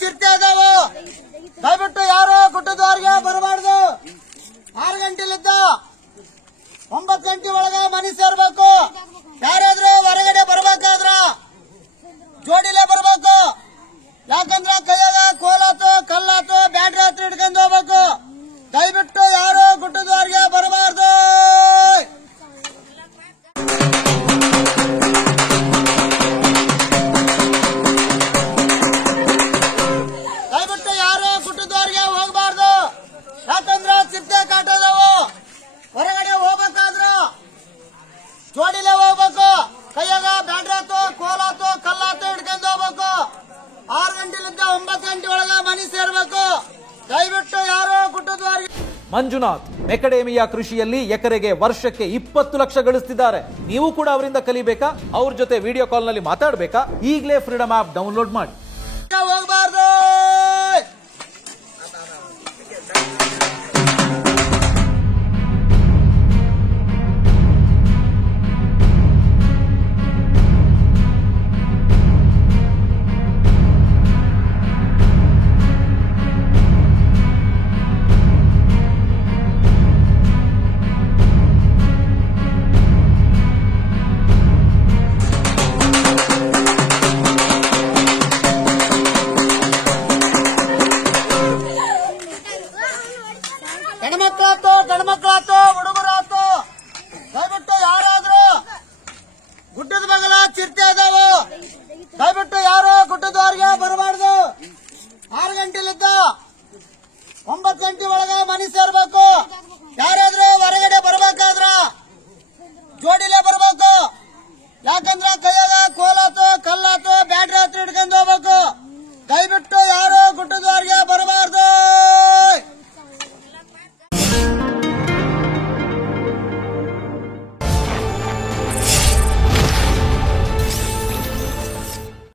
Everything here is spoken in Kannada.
ಚಿರತೆ ಇದಾವೆ. ದಯವಿಟ್ಟು ಯಾರು ಗುಡ್ಡದವರೆಗೆ ಬರಬಾರ್ದು. 6 ಗಂಟೆಲಿದ್ದ 9 ಗಂಟೆ ಒಳಗೆ ಮನೆ ಸೇರ್ಬೇಕು. ಯಾರಾದ್ರೂ ಹೊರಗಡೆ ಬರ್ಬೇಕಾದ್ರ ಜೋಡಿಲೇ ಬರ್ಬೇಕು. ಯಾಕಂದ್ರೆ ಕೈಯಾಗ ಕೋಲಾತು ಕಲ್ಲಾತು ಬ್ಯಾಟ್ರಿ ಹತ್ರ ಹಿಡ್ಕೊಂಡು ಹೋಗ್ಬೇಕು. ದಯವಿಟ್ಟು ಯಾರು ಗುಡ್ಡದವರೆಗೆ ಬರಬಾರ್ದು. ದಯವಿಟ್ಟು ಯಾರು ಗುಡ್ಡದವರೆಗೆ ಹೋಗಬಾರ್ದು. ಯಾಕಂದ್ರೆ ಚಿರತೆ ಕಾಟದವು. ಹೊರಗಡೆ ಹೋಗ್ಬೇಕಾದ್ರ ಜೋಡಿಲೇ ಹೋಗ್ಬೇಕು. ಕೈಯಾಗ ಬ್ಯಾಟ್ರಿ ಆತು ಕೋಲಾತು ಕಲ್ಲಾತು ಹಿಡ್ಕೊಂಡು ಹೋಗ್ಬೇಕು. 6 ಗಂಟೆಲಿದ್ದ 9 ಗಂಟೆ ಒಳಗೆ ಮನೆ ಸೇರ್ಬೇಕು. ದಯವಿಟ್ಟು ಯಾರು ಗುಡ್ಡದವರೆಗೆ. ಮಂಜುನಾಥ್ ಮೆಕಡೇಮಿಯಾ ಕೃಷಿಯಲ್ಲಿ ಎಕರೆಗೆ ವರ್ಷಕ್ಕೆ 20 ಲಕ್ಷ ಗಳಿಸ್ತಿದ್ದಾರೆ. ನೀವು ಕೂಡ ಅವರಿಂದ ಕಲಿಬೇಕಾ? ಅವ್ರ ಜೊತೆ ವಿಡಿಯೋ ಕಾಲ್ ನಲ್ಲಿ ಮಾತಾಡಬೇಕಾ? ಈಗಲೇ ಫ್ರೀಡಮ್ ಆಪ್ ಡೌನ್ಲೋಡ್ ಮಾಡಿ.